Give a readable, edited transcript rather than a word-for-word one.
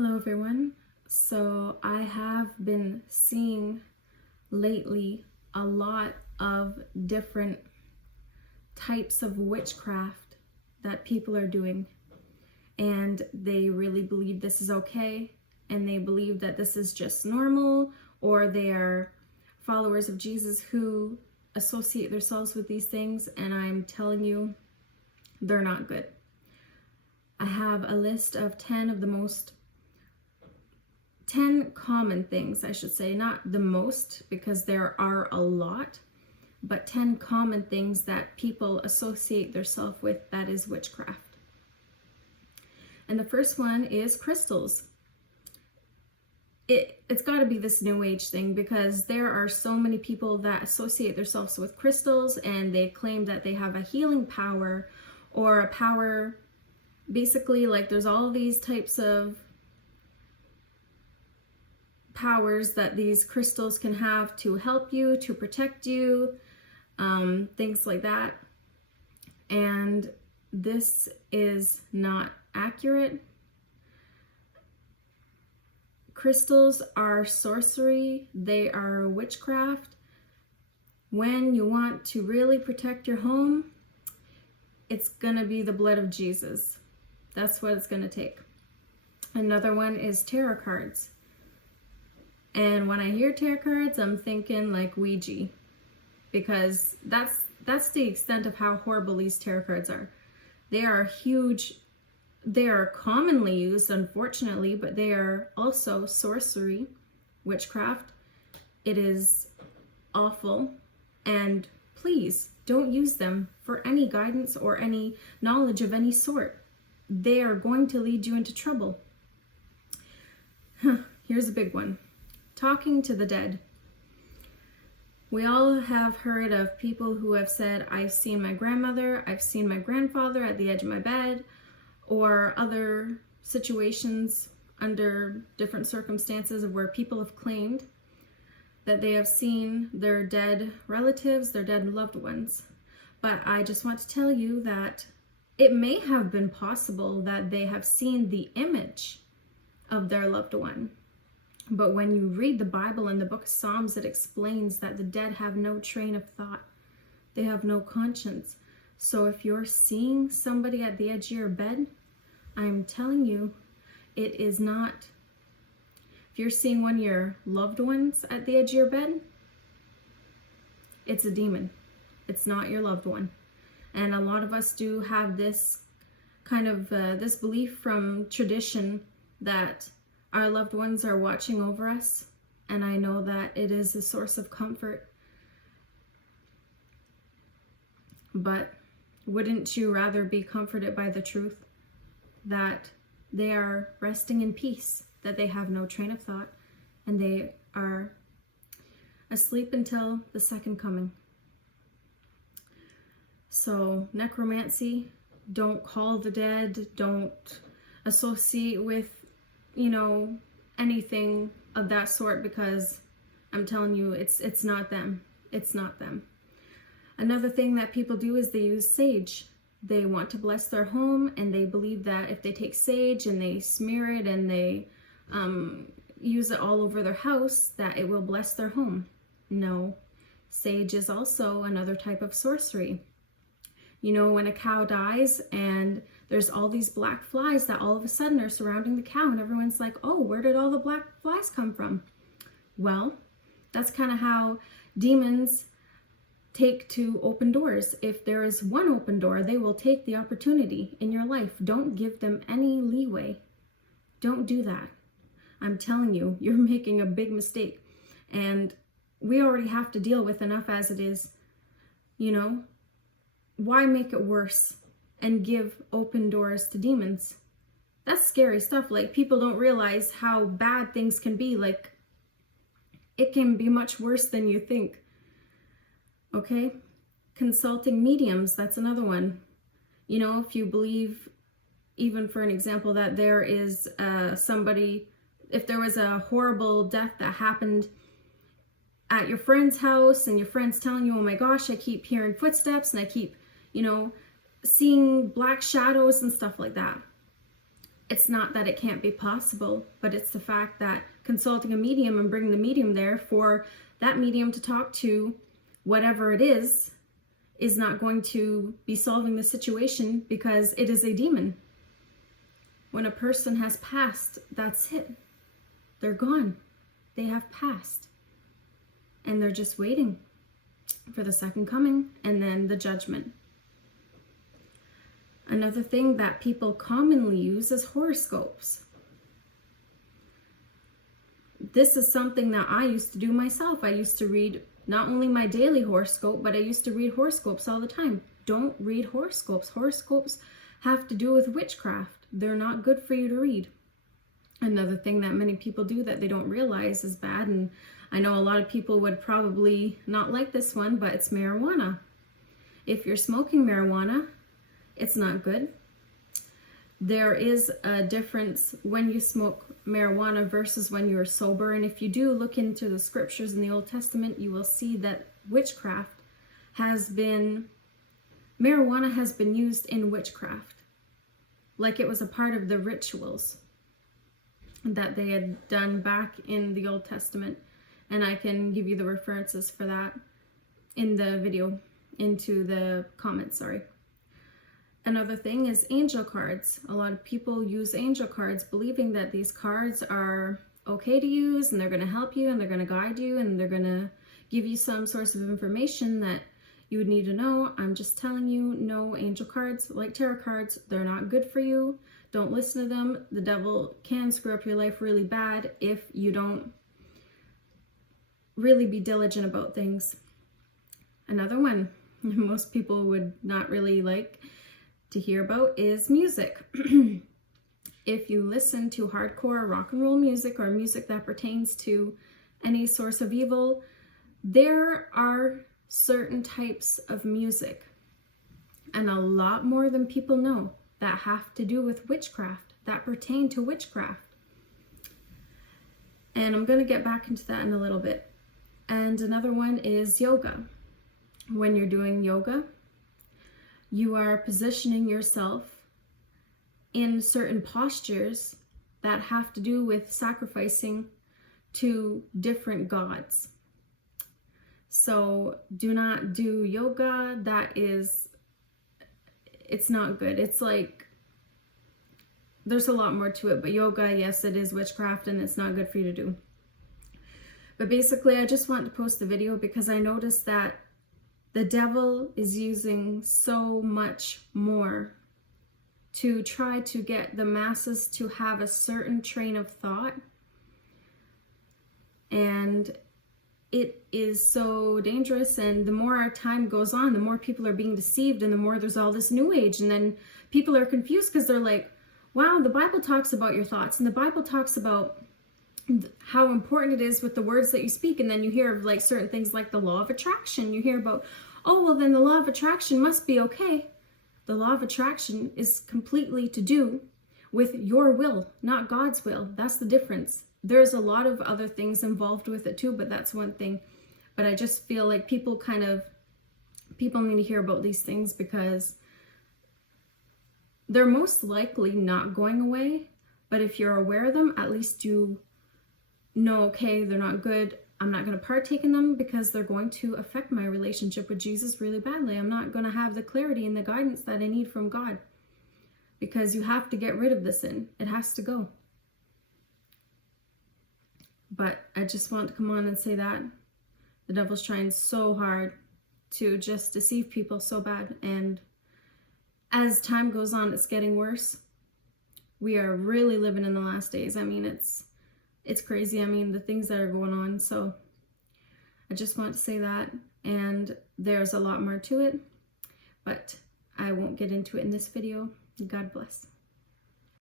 Hello everyone. So I have been seeing lately a lot of different types of witchcraft that people are doing, and they really believe this is okay, and they believe that this is just normal, or they are followers of Jesus who associate themselves with these things, and I'm telling you, they're not good. I have a list of 10 common things, I should say, not the most, because there are a lot, but 10 common things that people associate themselves with that is witchcraft. And the first one is crystals. It's got to be this new age thing, because there are so many people that associate themselves with crystals, and they claim that they have a healing power, or a power, basically, like there's all these types of powers that these crystals can have to help you, to protect you, things like that. And this is not accurate. Crystals are sorcery, they are witchcraft. When you want to really protect your home, it's gonna be the blood of Jesus. That's what it's gonna take. Another one is tarot cards. And when I hear tarot cards, I'm thinking like Ouija, because that's the extent of how horrible these tarot cards are. They are huge. They are commonly used, unfortunately, but they are also sorcery, witchcraft. It is awful, and please don't use them for any guidance or any knowledge of any sort. They are going to lead you into trouble. Here's a big one. Talking to the dead. We all have heard of people who have said, I've seen my grandmother, I've seen my grandfather at the edge of my bed, or other situations under different circumstances of where people have claimed that they have seen their dead relatives, their dead loved ones. But I just want to tell you that it may have been possible that they have seen the image of their loved one. But when you read the Bible in the book of Psalms, it explains that the dead have no train of thought. They have no conscience. So if you're seeing somebody at the edge of your bed, I'm telling you, it is not. If you're seeing one of your loved ones at the edge of your bed, it's a demon. It's not your loved one. And a lot of us do have this kind of, this belief from tradition that our loved ones are watching over us, and I know that it is a source of comfort. But wouldn't you rather be comforted by the truth that they are resting in peace, that they have no train of thought, and they are asleep until the second coming? So, necromancy, don't call the dead, don't associate with anything of that sort, because I'm telling you, it's not them. It's not them. Another thing that people do is they use sage. They want to bless their home, and they believe that if they take sage and they smear it and they use it all over their house, that it will bless their home. No, sage is also another type of sorcery. You know, when a cow dies and there's all these black flies that all of a sudden are surrounding the cow, and everyone's like, oh, where did all the black flies come from? Well, that's kind of how demons take to open doors. If there is one open door, they will take the opportunity in your life. Don't give them any leeway. Don't do that. I'm telling you, you're making a big mistake. And we already have to deal with enough as it is. Why make it worse and give open doors to demons? That's scary stuff. Like, people don't realize how bad things can be. Like, it can be much worse than you think. Okay? Consulting mediums, that's another one. If you believe, even for an example, that there is somebody, if there was a horrible death that happened at your friend's house, and your friend's telling you, oh my gosh, I keep hearing footsteps, and I keep, seeing black shadows and stuff like that. It's not that it can't be possible, but it's the fact that consulting a medium and bringing the medium there for that medium to talk to whatever it is not going to be solving the situation, because it is a demon. When a person has passed, that's it. They're gone. They have passed. And they're just waiting for the second coming and then the judgment. Another thing that people commonly use is horoscopes. This is something that I used to do myself. I used to read not only my daily horoscope, but I used to read horoscopes all the time. Don't read horoscopes. Horoscopes have to do with witchcraft. They're not good for you to read. Another thing that many people do that they don't realize is bad, and I know a lot of people would probably not like this one, but it's marijuana. If you're smoking marijuana, it's not good. There is a difference when you smoke marijuana versus when you're sober, and if you do look into the scriptures in the Old Testament, you will see that marijuana has been used in witchcraft, like it was a part of the rituals that they had done back in the Old Testament. And I can give you the references for that in the video, into the comments, sorry. Another thing is angel cards. A lot of people use angel cards believing that these cards are okay to use and they're going to help you and they're going to guide you and they're going to give you some source of information that you would need to know. I'm just telling you, no, angel cards, like tarot cards, they're not good for you. Don't listen to them. The devil can screw up your life really bad if you don't really be diligent about things. Another one most people would not really like to hear about is music. If you listen to hardcore rock and roll music or music that pertains to any source of evil, there are certain types of music, and a lot more than people know, that have to do with witchcraft, that pertain to witchcraft. And I'm going to get back into that in a little bit. And another one is yoga. When you're doing yoga, you are positioning yourself in certain postures that have to do with sacrificing to different gods. So do not do yoga. It's not good. It's like, there's a lot more to it, but yoga, yes, it is witchcraft and it's not good for you to do. But basically, I just want to post the video because I noticed that the devil is using so much more to try to get the masses to have a certain train of thought. And it is so dangerous, and the more our time goes on, the more people are being deceived, and the more there's all this new age, and then people are confused because they're like, wow, the Bible talks about your thoughts, and the Bible talks about how important it is with the words that you speak. And then you hear of like certain things like the law of attraction. You hear about, oh, well, then the law of attraction must be okay. The law of attraction is completely to do with your will, not God's will. That's the difference. There's a lot of other things involved with it too, but that's one thing. But I just feel like people need to hear about these things because they're most likely not going away. But if you're aware of them, at least you know, okay, they're not good. I'm not going to partake in them because they're going to affect my relationship with Jesus really badly. I'm not going to have the clarity and the guidance that I need from God, because you have to get rid of the sin. It has to go. But I just want to come on and say that the devil's trying so hard to just deceive people so bad. And as time goes on, it's getting worse. We are really living in the last days. I mean, it's crazy. I mean, the things that are going on. So I just want to say that. And there's a lot more to it, but I won't get into it in this video. God bless.